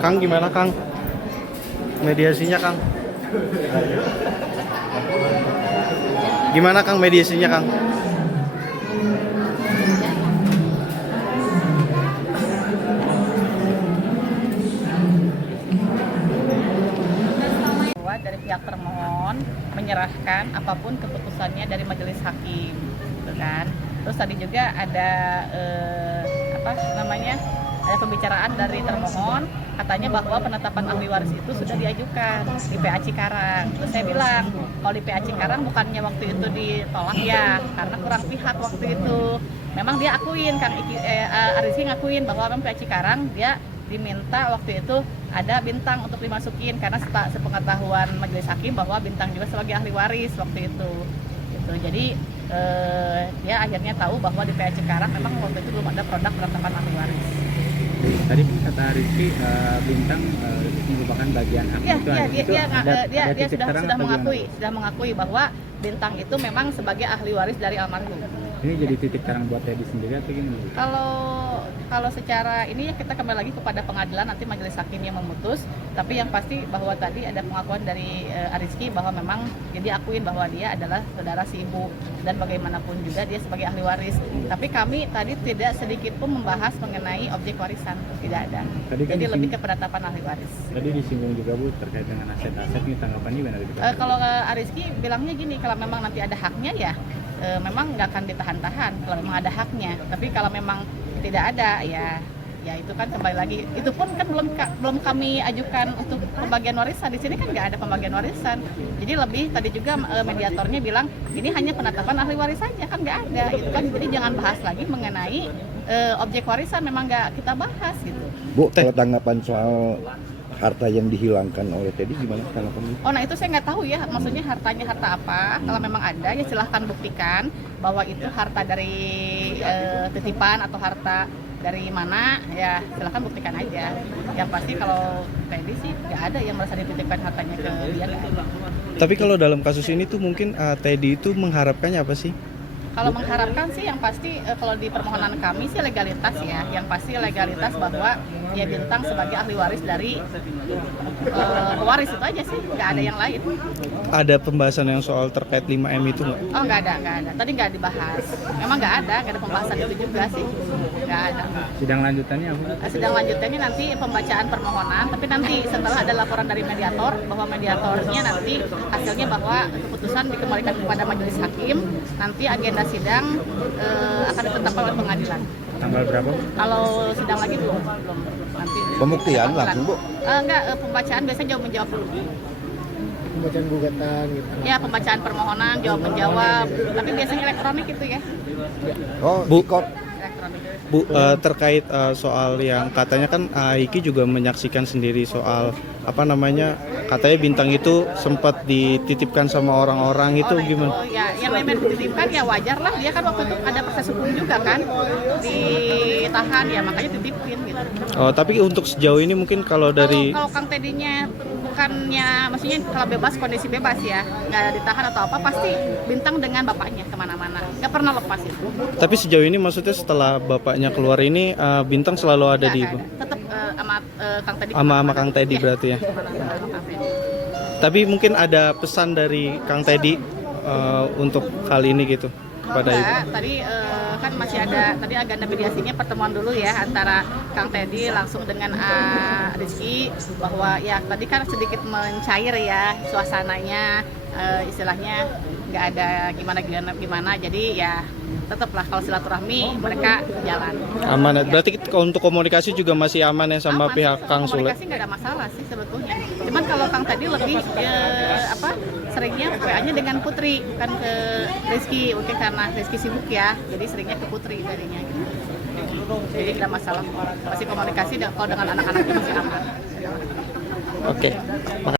Kang, gimana Kang? Mediasinya Kang? Gimana Kang mediasinya Kang? Dari pihak termohon menyerahkan apapun keputusannya dari majelis hakim, gitu kan. Terus tadi juga ada ada pembicaraan dari termohon, katanya bahwa penetapan ahli waris itu sudah diajukan di PA Cikarang. Terus saya bilang, kalau di PA Cikarang bukannya waktu itu ditolak ya, karena kurang pihak waktu itu. Memang dia akuin, Arizky ngakuin bahwa memang PA Cikarang dia diminta waktu itu ada Bintang untuk dimasukin karena sepengetahuan majelis hakim bahwa Bintang juga sebagai ahli waris waktu itu. Gitu. Jadi dia akhirnya tahu bahwa di PA Cikarang memang waktu itu belum ada produk penetapan ahli waris. Tadi kata Rizky, Bintang merupakan bagian hak dia sudah mengakui bahwa Bintang itu memang sebagai ahli waris dari almarhum. Ini jadi titik terang buat Teddy sendiri atau gimana? Kalau secara ini kita kembali lagi kepada pengadilan, nanti majelis hakim yang memutus. Tapi yang pasti bahwa tadi ada pengakuan dari Arizky bahwa memang dia akuin bahwa dia adalah saudara si ibu dan bagaimanapun juga dia sebagai ahli waris. Tapi kami tadi tidak sedikit pun membahas mengenai objek warisan, tidak ada. Jadi lebih ke penetapan ahli waris. Tadi disinggung juga Bu terkait dengan aset-aset, ini tanggapannya gimana? Kalau Arizky bilangnya gini, kalau memang nanti ada haknya ya memang nggak akan ditahan-tahan kalau memang ada haknya. Tapi kalau memang tidak ada ya itu kan kembali lagi, itu pun kan belum kami ajukan untuk pembagian warisan. Di sini kan nggak ada pembagian warisan. Jadi lebih tadi juga mediatornya bilang ini hanya penetapan ahli waris saja, kan nggak ada itu kan. Jadi jangan bahas lagi mengenai objek warisan, memang nggak kita bahas gitu. Bu, kalau tanggapan soal harta yang dihilangkan oleh Teddy gimana tanggapannya? Oh, nah itu saya nggak tahu ya, maksudnya hartanya harta apa. Kalau memang ada ya silahkan buktikan bahwa itu harta dari titipan atau harta dari mana, ya silahkan buktikan aja. Yang pasti kalau Teddy sih nggak ada yang merasa dititipkan hartanya ke dia. Tapi kalau dalam kasus ini tuh mungkin Teddy itu mengharapkannya apa sih? Kalau mengharapkan sih yang pasti kalau di permohonan kami sih legalitas ya, yang pasti legalitas bahwa ya Bintang sebagai ahli waris dari pewaris itu aja sih, nggak ada yang lain. Ada pembahasan yang soal terkait 5M itu nggak? Oh nggak ada, tadi nggak dibahas. Memang nggak ada pembahasan itu juga sih, nggak ada. Sidang lanjutannya apa? Sidang lanjutannya nanti pembacaan permohonan, tapi nanti setelah ada laporan dari mediator bahwa mediatornya nanti hasilnya bahwa keputusan dikembalikan kepada majelis hakim, nanti agenda sidang akan ditetapkan oleh pengadilan. Tanggal berapa? Kalau sidang lagi belum nanti. Pembuktian langsung Bu? Enggak, pembacaan biasanya jawab menjawab dulu. Pembacaan gugatan gitu. Ya, pembacaan permohonan, jawab menjawab, tapi biasanya elektronik itu ya. Oh, Bu, Elektronik. Bu, terkait soal yang katanya kan Aiki juga menyaksikan sendiri soal katanya Bintang itu sempat dititipkan sama orang-orang itu gimana? Oh ya, yang memang dititipkan ya wajar lah, dia kan waktu itu ada proses hukum juga kan, ditahan ya makanya titipin gitu. Oh, tapi untuk sejauh ini mungkin kalau dari Kalau Kang Teddy-nya bukannya, maksudnya kalau bebas, kondisi bebas ya, nggak ada ditahan atau apa, pasti Bintang dengan bapaknya kemana-mana, nggak pernah lepas itu. Tapi sejauh ini maksudnya setelah bapaknya keluar ini Bintang selalu ada di tetap sama Kang Teddy. sama Kang Teddy Ya. berarti ya. Tapi mungkin ada pesan dari Kang Teddy untuk kali ini gitu kepada Ibu. Tadi kan masih ada tadi agenda mediasinya, pertemuan dulu ya antara Kang Teddy langsung dengan Rizky, bahwa ya tadi kan sedikit mencair ya suasananya, istilahnya nggak ada gimana, jadi ya tetaplah kalau silaturahmi mereka jalan. Aman ya. Berarti untuk komunikasi juga masih aman ya sama Aman, pihak Kang Sule. komunikasi nggak ada masalah sih sebetulnya. Cuman kalau Kang Teddy lebih seringnya PA-nya dengan Putri, bukan ke Rizky, mungkin karena Rizky sibuk ya, jadi seringnya ke Putri jadinya gitu. Jadi tidak masalah, masih komunikasi kalau dengan anak-anaknya masih aman. Oke.